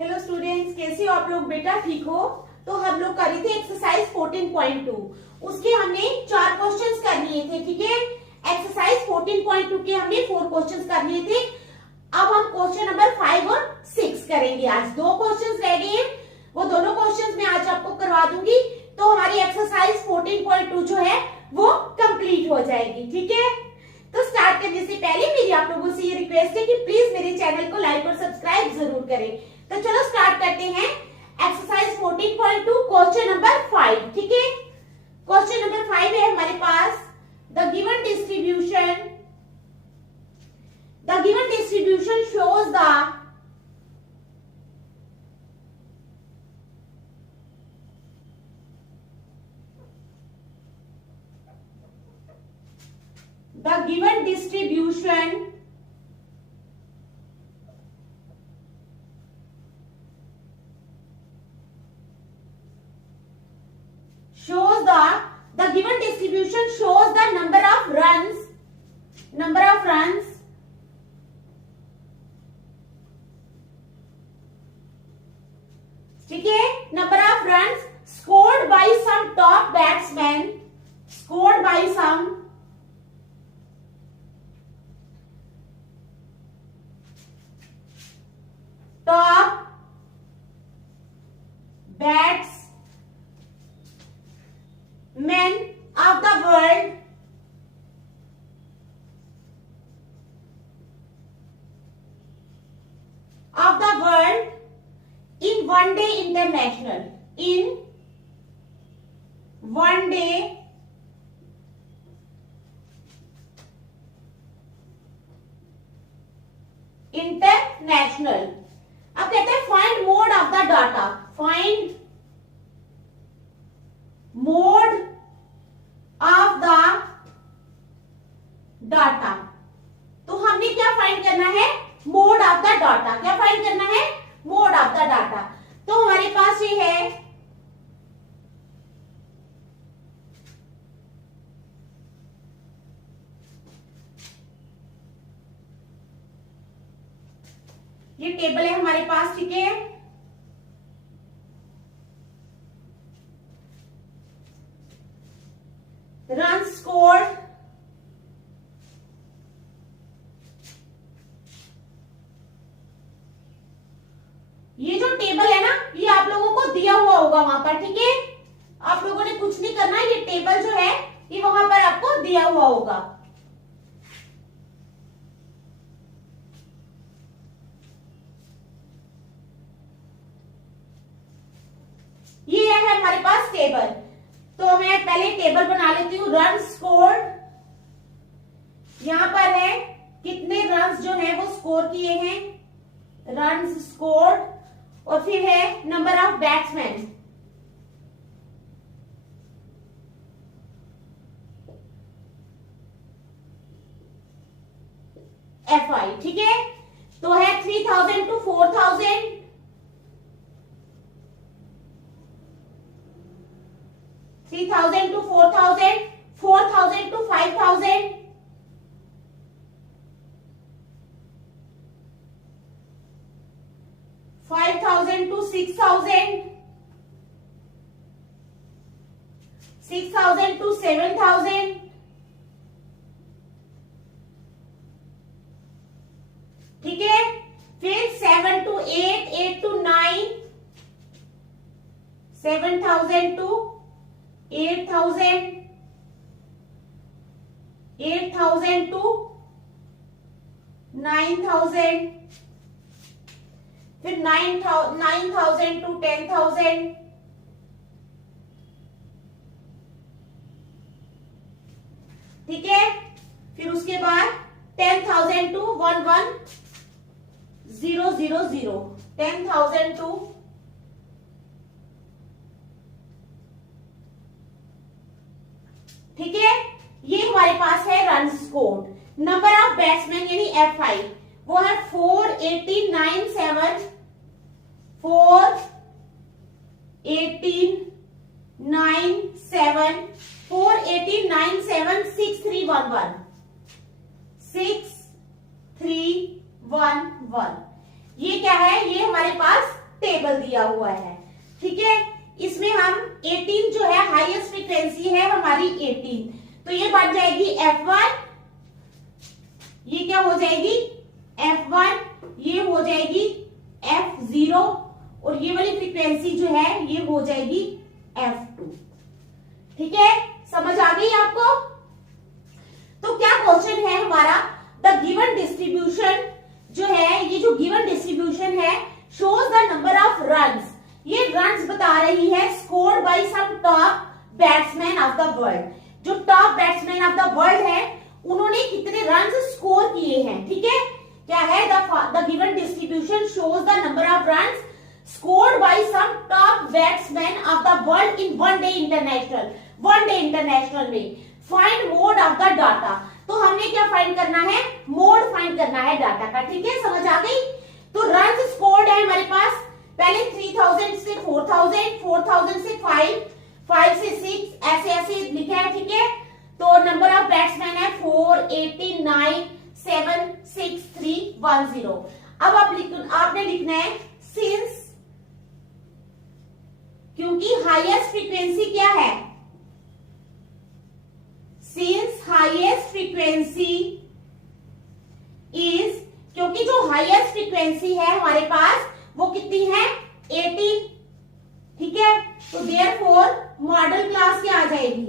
Hello students, कैसे हो आप लोग? बेटा ठीक हो? तो हम लोग कर रहे थे एक्सरसाइज 14.2। उसके हमने 4 क्वेश्चंस कर लिए थे, ठीक है। एक्सरसाइज 14.2 के हमने 4 क्वेश्चंस कर लिए थे। अब हम क्वेश्चन नंबर 5 और 6 करेंगे। आज 2 क्वेश्चंस रह गए हैं, वो दोनों क्वेश्चंस मैं आज आपको करवा दूंगी, तो हमारी एक्सरसाइज 14.2 जो है वो कंप्लीट हो जाएगी, ठीक है। तो स्टार्ट करने से पहले मेरी आप लोगों से ये रिक्वेस्ट है कि प्लीज मेरे चैनल को लाइक और सब्सक्राइब जरूर करें। तो चलो स्टार्ट करते हैं एक्सरसाइज 14.2 क्वेश्चन नंबर 5, ठीक है। क्वेश्चन नंबर 5 है हमारे पास, the given distribution shows the given distribution shows the number of runs ठीक है, number of runs scored by some top batsman, scored by some top batsman of the world in one day international अब कहते हैं find mode of the data, find mode of the data. तो हमने क्या find करना है? Mode of the data. क्या find करना है? Mode of the data. तो हमारे पास ये है ये टेबल है हमारे पास, ठीक है। रन स्कोर्ड, ये जो टेबल है ना, ये आप लोगों को दिया हुआ होगा वहां पर, ठीक है। आप लोगों ने कुछ नहीं करना, ये टेबल जो है ये वहां पर आपको दिया हुआ होगा। ये है हमारे पास टेबल। तो मैं पहले टेबल बना लेती हूँ। रन स्कोर्ड, यहां पर है कितने रन्स जो है वो स्कोर किए हैं, रन्स स्कोर्ड। और फिर है नंबर ऑफ बैट्समैन, FI, ठीक है। तो है 3000 to 4000, 3000 to 4000, 4000 to 5000, 5000 to 6000, 6000 to 7000, ठीक है। फिर 7 to 8, 8 to 9, 7000 to 8000, 8000 to 9000, फिर 9000 टू 10,000, ठीक है। फिर उसके बाद 10,000 टू 11,000, 10,000 टू ठीक है। ये हमारे पास है run scored. Number of batsman यानी FI वो है 4,18,97, 4,18,97, 4,18,97, 6,311, 6,311। ये क्या है? ये हमारे पास टेबल दिया हुआ है। ठीक है, इसमें हम 18 जो है हाईएस्ट फ्रीक्वेंसी है हमारी 18, तो ये बन जाएगी F1, ये क्या हो जाएगी F1, ये हो जाएगी F0 और ये वाली फ्रीक्वेंसी जो है ये हो जाएगी F2। ठीक है, समझ आ गई आपको? तो क्या क्वेश्चन है हमारा, द गिवन डिस्ट्रीब्यूशन जो है, ये जो गिवन डिस्ट्रीब्यूशन है shows the number of runs, ये रन्स बता रही है scored by some top batsman of the world, जो top batsman of the world है उन्होंने कितने रन्स स्कोर किए हैं। ठीक है, क्या है, the given distribution shows the number of runs scored by some top batsman of the world in one day international में, find mode of the data. तो हमने क्या फाइंड करना है, मोड फाइंड करना है डाटा का। ठीक है, समझ आ गई? तो रन्स स्कोर्ड है हमारे पास, पहले 3000 से 4000, 4000 से 5, 5 से 6, ऐसे ऐसे लिखा है। ठीक है, तो नंबर ऑफ बैट्समैन है 4, 18, 9, 7, 6, 3, 1, 0। अब आपने लिखना है सिंस, क्योंकि हाईएस्ट फ्रीक्वेंसी क्या है, सिंस हाईएस्ट फ्रीक्वेंसी इज, क्योंकि जो हाईएस्ट फ्रीक्वेंसी है हमारे पास वो कितनी है 18। ठीक है, तो देयरफॉर मॉडल क्लास क्या आ जाएगी,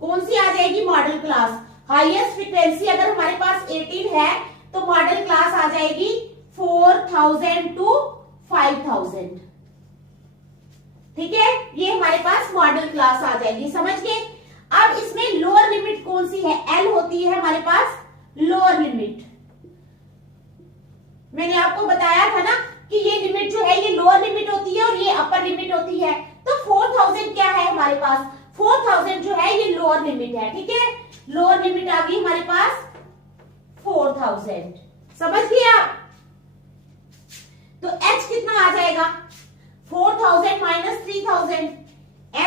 कौन सी आ जाएगी मॉडल क्लास, हाईएस्ट फ्रीक्वेंसी अगर हमारे पास 18 है तो मॉडल क्लास आ जाएगी 4000 टू 5000। ठीक है, ये हमारे पास मॉडल क्लास आ जाएगी, समझ गए? अब इसमें लोअर लिमिट कौन सी है, एल होती है हमारे पास लोअर लिमिट। मैंने आपको बताया था ना कि ये लिमिट जो है ये लोअर लिमिट होती है और ये अपर लिमिट होती है। तो 4000 क्या है हमारे पास, 4000 जो है ये लोअर लिमिट है। ठीक है, लोअर लिमिट आ गई हमारे पास 4000, समझ गए आप? तो H कितना आ जाएगा, 4000 minus 3000,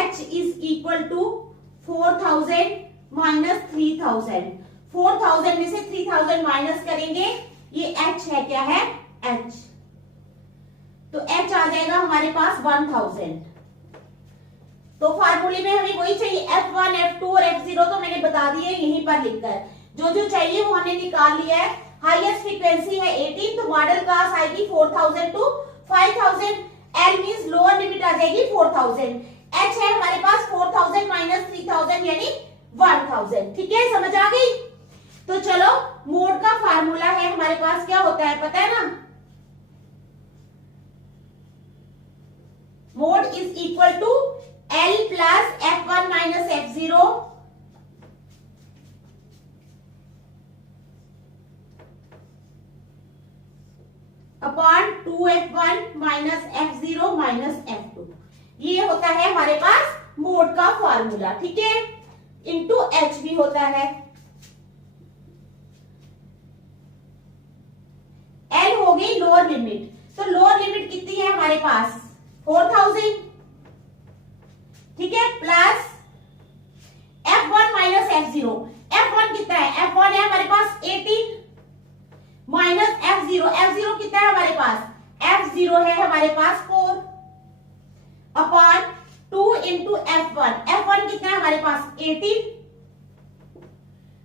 H is equal to 4000 minus 3000, 4000 में से 3000 माइनस करेंगे, ये H है, क्या है H, तो H आ जाएगा हमारे पास 1000। तो फार्मूले में हमें वही चाहिए F1, F2 और F0, तो मैंने बता दिए यहीं पर लिखकर, जो चाहिए वो हमने निकाल लिया है। हाईएस्ट फ्रीक्वेंसी है 18, तो मॉडल क्लास आएगी 4000 to 5000, L means lower limit आ जाएगी 4000, H है हमारे पास 4000 माइनस 3000 यानी 1000। ठीक है, समझ आ गई? तो चलो, मोड का फार्मूला है हमारे पास, क्या होता है पता है ना, mode is equal to L plus F1 minus F0 upon 2F1 minus F0 minus F2। ये होता है हमारे पास मोड का फार्मूला। ठीक है, इंटू H भी होता है। L हो गई लोअर लिमिट, तो लोअर लिमिट कितनी है हमारे पास 4000। ठीक है, plus F1 minus F0, F1 कितना है, F1 है हमारे पास 18 माइनस F0, F0 कितना है हमारे पास, F0 है हमारे पास 4 अपॉन 2 इंटू F1, F1 कितना है हमारे पास 18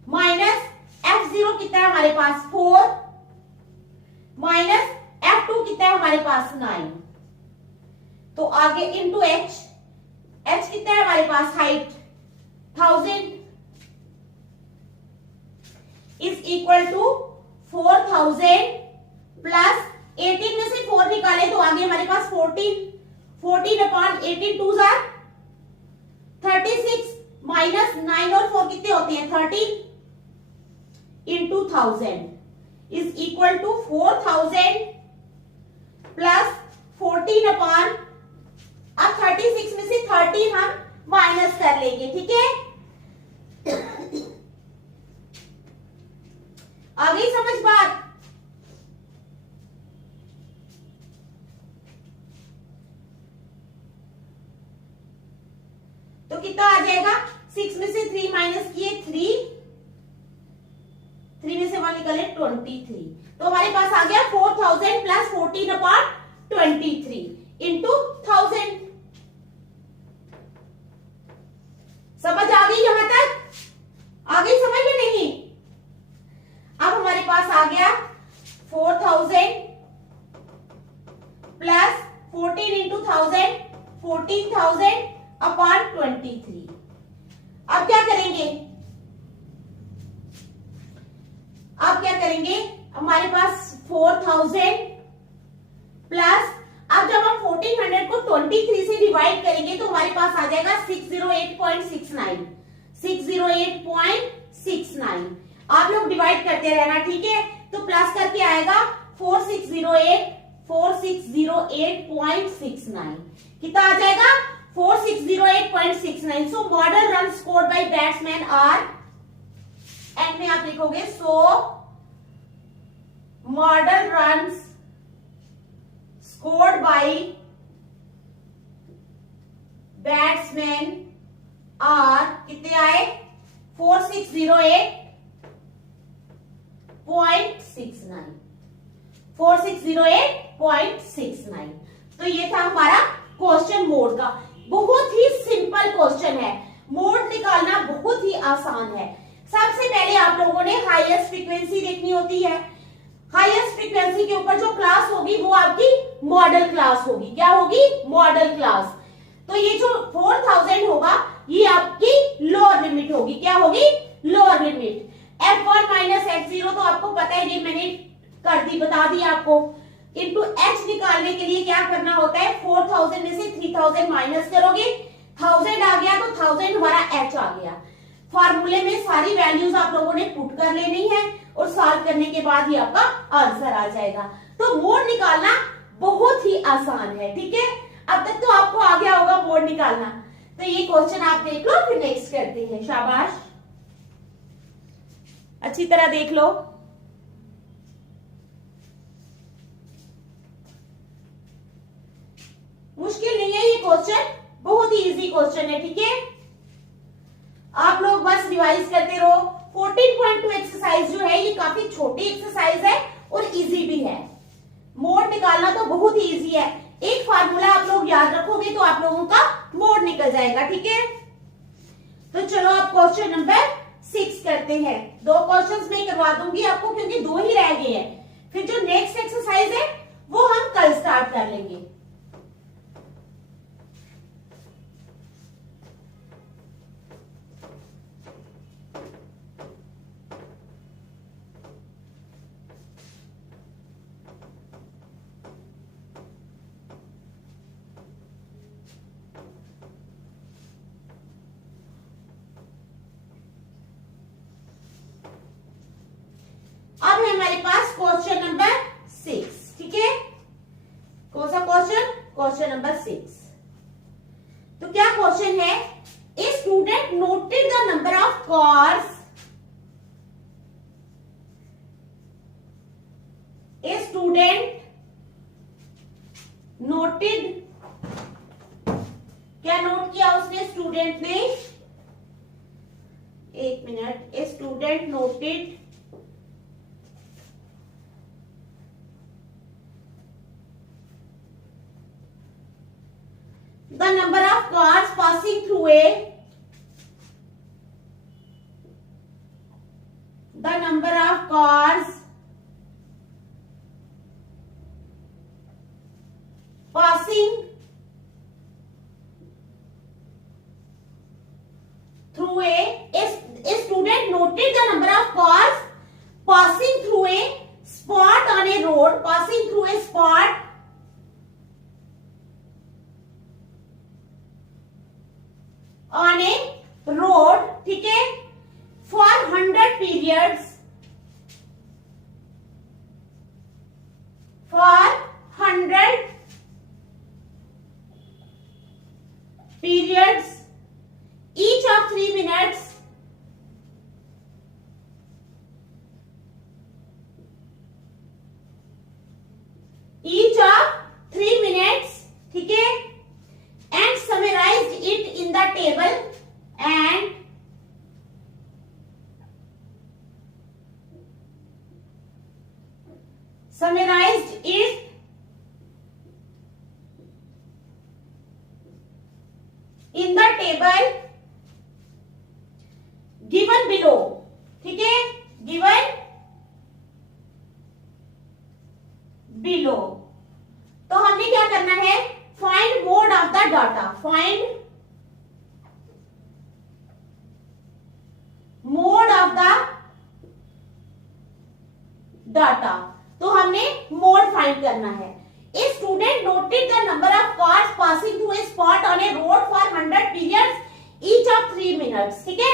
माइनस F0 कितना है हमारे पास 4 माइनस F2 कितना है हमारे पास 9। तो आगे इंटू H, H कितना है हमारे पास height 1000 is equal to 4000 plus 18 में से 4 निकाले तो आगे हमारे पास 14 अपॉन 18 टू 36 माइनस 9 और 4 कितने होते हैं 30 into 1000 is equal to 4000 plus 14 upon, अब 36 में से 30 हम माइनस कर लेंगे। ठीक है, आ गई समझ बात? तो कितना आ जाएगा, 6 में से 3 माइनस किए 3 में से 1 निकाल मल्टीपल है 23, तो हमारे पास आ गया 4000 प्लस 14/23 इंटू 1000। समझ आ गई यहां तक? आ गई समझ में नहीं? अब हमारे पास आ गया 4000 प्लस 14 इंटू 1000, 14,000/23। अब क्या करेंगे? हमारे पास 4000 प्लस, अब जब हम 1400 को 23 से डिवाइड करेंगे तो हमारे पास आ जाएगा 608.69। 608.69 आप लोग डिवाइड करते रहना, ठीक है? तो प्लस करके आएगा 4608.69। कितना आ जाएगा? 4608.69। So model run scored by batsman are, and में आप लिखोगे so model run scored by batsman are, कितने आए? 4608.69। 4608.69। तो ये था हमारा क्वेश्चन मोड का। बहुत ही सिंपल क्वेश्चन है, मोड निकालना बहुत ही आसान है। सबसे पहले आप लोगों ने हाईएस्ट फ्रीक्वेंसी देखनी होती है। हाईएस्ट फ्रीक्वेंसी के ऊपर जो क्लास होगी वो आपकी मॉडल क्लास होगी। क्या होगी? Model class. तो ये जो 4000 होगा ये आपकी लोअर लिमिट होगी। क्या होगी? Lower limit. F1 minus F0 तो आपको पता है, ये मैंने कर दी, बता दी आपको। इनटू H निकालने के लिए क्या करना होता है? 4000 में से 3000 माइनस करोगे, 1000 आ गया तो 1000 हमारा H आ गया। फार्मूले में सारी वैल्यूज आप लोगों ने पुट कर लेनी है और सॉल्व करने के बाद ही आपका आंसर आ जाएगा। तो मोड निकालना बहुत ही आसान है, ठीक है? अब तक तो आपको आ गया होगा मोड निकालना। तो ये क्वेश्चन आप देख लो, फिर नेक्स्ट करते हैं। शाबाश, अच्छी तरह देख लो। मुश्किल नहीं है ये क्वेश्चन, बहुत ही इजी क्वेश्चन है, ठीक है? आप लोग बस रिवाइज करते रहो। 14.2 एक्सरसाइज जो है ये काफी छोटी एक्सरसाइज है और इजी भी है। मोड निकालना तो बहुत ही इजी है। एक फार्मूला आप लोग याद रखोगे तो आप लोगों का मोड निकल जाएगा, ठीक है? तो चलो आप क्वेश्चन नंबर 6 करते हैं। 2 क्वेश्चंस मैं करवा दूंगी आपको क्योंकि 2 ही रह गए हैं। फिर जो नेक्स्ट एक्सरसाइज है वो हम कल स्टार्ट कर लेंगे। अब है हमारे पास क्वेश्चन नंबर 6, ठीक है? कौन सा क्वेश्चन? Question number 6। तो क्या क्वेश्चन है? A student noted the number of cars, a student noted, क्या नोट किया उसने? स्टूडेंट ने, एक minute, a student noted the number of cars passing through the number of cars passing through a student noted the number of cars passing through a spot on a road, passing through a spot on a road, ठीक है? for 100 periods, for 100 periods each of 3 minutes, each of 3 minutes, ठीक है? and summarized it in the table and summarized it in the table given below. ठीक है, given below. तो हमने क्या करना है, find mode of the data, find mode of the data. तो हमने मोड फाइंड करना है. A student noted the number of cars passing through a spot on a road for 100 periods each of 3 minutes. ठीक है,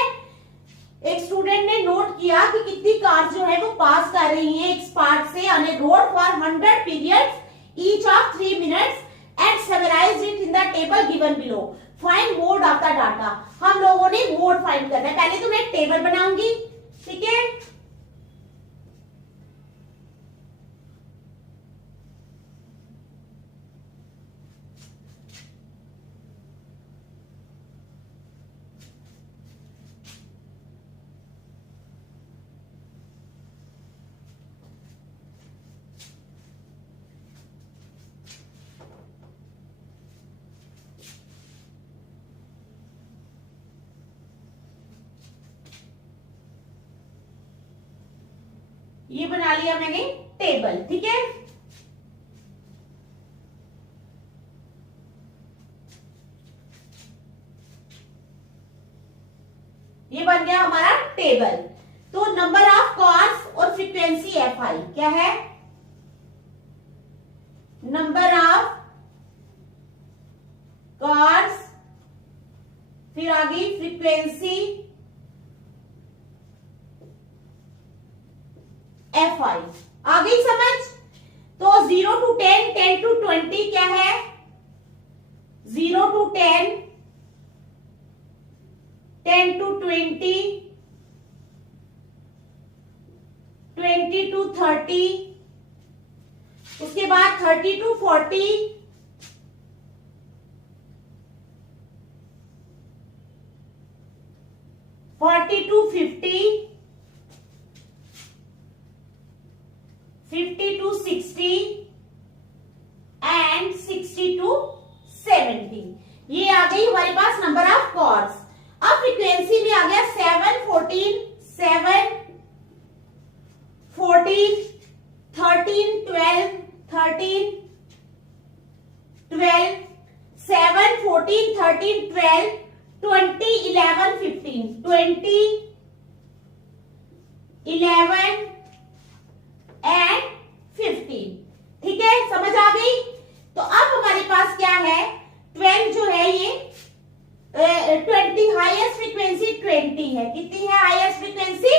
एक student ने note किया कि कितनी कार जो है वो पास कर रही हैं एक स्पॉट से on a road for 100 periods each of 3 minutes and summarise it in the table given below. Find mode of the data. हम लोगों ने मोड फाइंड करना है. पहले तो मैं एक टेबल बनाऊंगी. ठीक है, ये बना लिया मैंने टेबल. ठीक है, ये बन गया हमारा टेबल. तो नंबर ऑफ कार्स और फ्रीक्वेंसी एफ आई क्या है, नंबर ऑफ कार्स, फिर आ गई फ्रीक्वेंसी एफ आई. आ गई समझ. तो 0 to 10, 10 to 20 क्या है, 0 to 10, 10 to 20, 20 to 30, उसके बाद 30 to 40, 40 to 50, 50 to 60 and 60 to 70. ये आ गई हमारे पास नंबर ऑफ कॉर्ड्स. अब फ्रीक्वेंसी में आ गया 7, 14, 7, 14, 13, 12, 13, 12, 7, 14, 13, 12, 20, 11, 15, 20, 11 एंड 15. ठीक है, समझ आ गई. तो अब हमारे पास क्या है, 12 जो है ये 20 हाईएस्ट फ्रीक्वेंसी 20 है. कितनी है हाईएस्ट फ्रीक्वेंसी,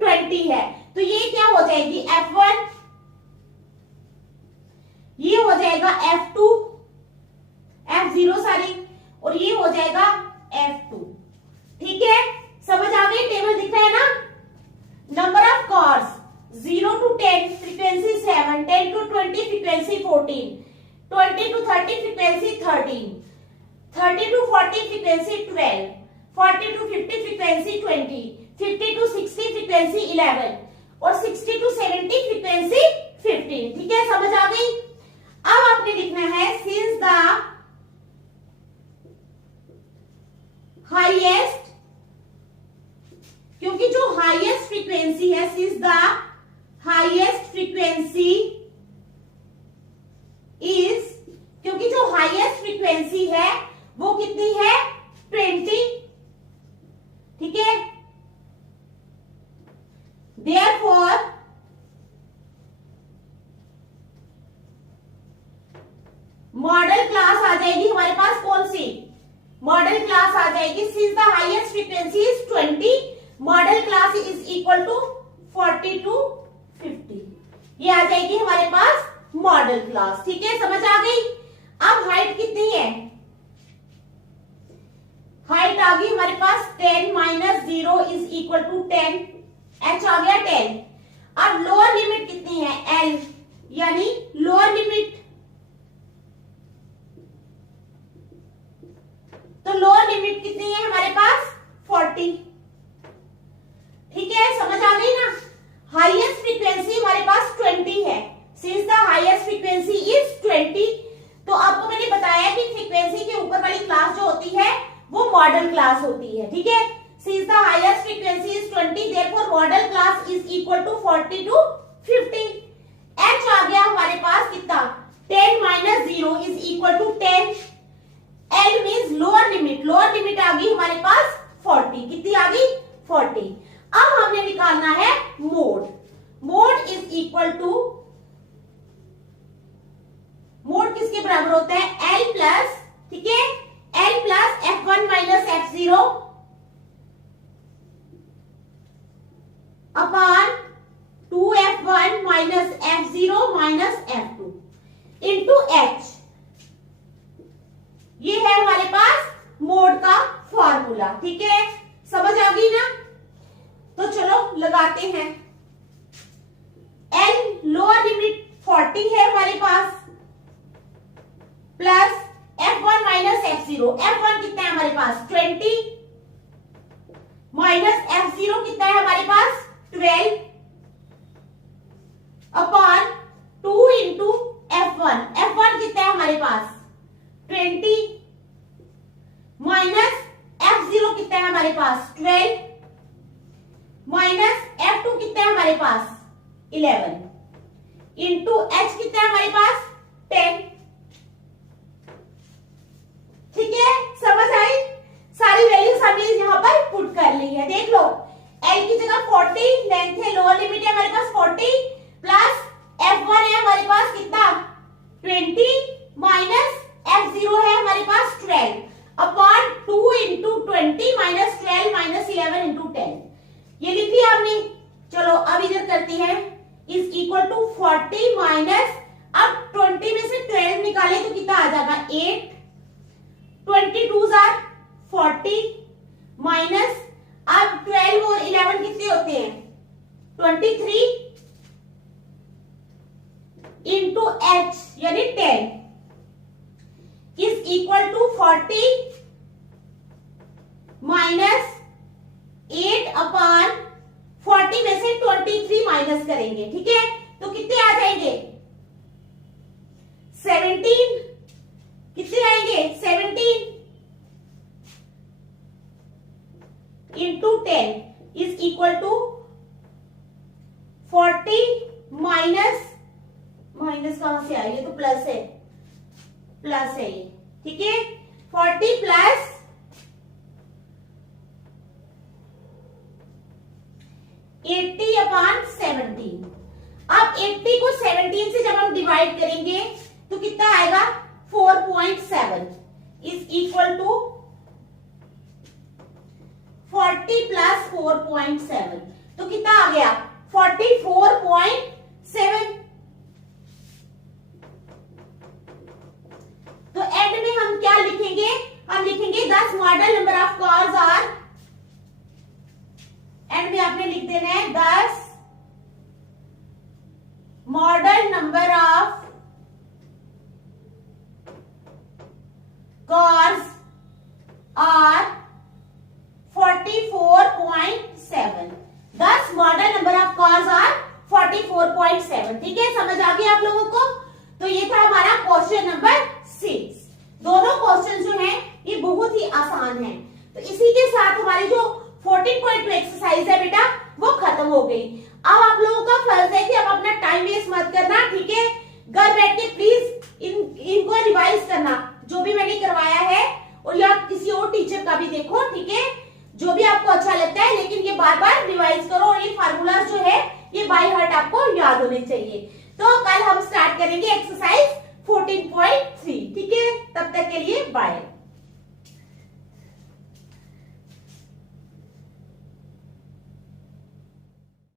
20 है. तो ये क्या हो जाएगी F1, ये हो जाएगा F2, F0 सॉरी, और ये हो जाएगा F2. ठीक है, समझ आ गई. टेबल दिख रहा है ना. Number of cars 0 to 10 frequency 7, 10 to 20 frequency 14, 20 to 30 frequency 13, 30 to 40 frequency 12, 40 to 50 frequency 20, 50 to 60 frequency 11 और 60 to 70 frequency 15. ठीक है, समझ आ गई. अब आपने लिखना है since the highest, क्योंकि जो हाईएस्ट फ्रीक्वेंसी है since the highest frequency is, क्योंकि जो हाईएस्ट फ्रीक्वेंसी है वो कितनी है 20. ठीक है, देयरफॉर मॉडल क्लास आ जाएगी हमारे पास. कौन सी मॉडल क्लास आ जाएगी, since the highest frequency is 20, modal class is equal to 40 to 50. ये आ जाएगी हमारे पास मॉडल क्लास. ठीक है, समझ आ गई. अब हाइट कितनी है, हाइट आ गई हमारे पास 10 minus 0 is equal to 10. h आ गया 10. अब लोअर लिमिट कितनी है l, यानी लोअर लिमिट, तो लोअर लिमिट कितनी है हमारे पास 40. ठीक है, समझ आ गई ना. हाईएस्ट फ्रीक्वेंसी हमारे पास 20 है, टू मोड किसके बराबर होता है, एल प्लस, ठीक है, L plus F1 minus F0 upon 2F1 minus F0 minus F2 into H। ये है हमारे पास मोड का फॉर्मूला, ठीक है, समझ आ गई ना। तो चलो लगाते हैं। L लोअर लिमिट 40 है हमारे पास, plus F1 minus F0, F1 कितना है हमारे पास 20 माइनस F0 कितना है हमारे पास 12 अपॉन 2 इंटू F1, F1 कितना है हमारे पास 20 माइनस F0 कितना है हमारे पास 12 माइनस F2 कितना है हमारे पास 11 इंटू H कितना है हमारे पास 10। ठीक है, समझ आई, सारी वैल्यूज हमने यहाँ पर पुट कर ली है। देख लो, L की जगह 40 लेंथ है, लोअर लिमिट है हमारे पास 40 प्लस F1 है हमारे पास कितना 20 माइनस F0 है हमारे पास 12 upon 2 into 20 minus 12 minus 11 into 10, ये लिख लिया हमने। चलो अब इधर करते हैं, इज इक्वल टू 40 माइनस, अब 20 में से 12 निकाले तो कितना आ जाएगा 8, 22 आर 40 माइनस, अब 12 और 11 कितने होते हैं 23 इंटू H यानी 10 is equal to 40 minus 8 upon 40 में से 23 माइनस करेंगे, ठीक है, तो कितने आ जाएंगे 17, कितने आएंगे 17 into 10 is equal to 40 minus, minus कहां से आएगी, तो प्लस है, प्लस है ये, ठीक है, 40 प्लस 80 अपॉन 17। अब 80 को 17 से जब हम डिवाइड करेंगे तो कितना आएगा 4.7 इज इक्वल टू 40 प्लस 4.7, तो कितना आ गया 44.7। तो एंड में हम क्या लिखेंगे, हम लिखेंगे 10 modal number of cars are, and में आपने लिख देना है 10 modal number of cars are 44.7, 10 modal number of cars are 44.7। ठीक है, समझ आ गई आप लोगों को। तो ये था हमारा क्वेश्चन नंबर 6। दोनों क्वेश्चन जो हैं ये बहुत ही आसान हैं। तो इसी के साथ हमारी जो 14.2 एक्सरसाइज है बेटा वो खत्म हो गई। अब आप लोगों का फर्ज है कि अब अपना टाइम वेस्ट मत करना, ठीक है, घर बैठ के प्लीज इनको रिवाइज करना, जो भी मैंने करवाया है, और या किसी और टीचर का भी देखो, ठीक है, जो भी आपको अच्छा लगता है, लेकिन ये बार बार रिवाइज करो, और ये फार्मूला जो है ये बाय हार्ट आपको याद होने चाहिए। तो कल हम स्टार्ट करेंगे एक्सरसाइज 14.3, ठीक है, तब तक के लिए बाय।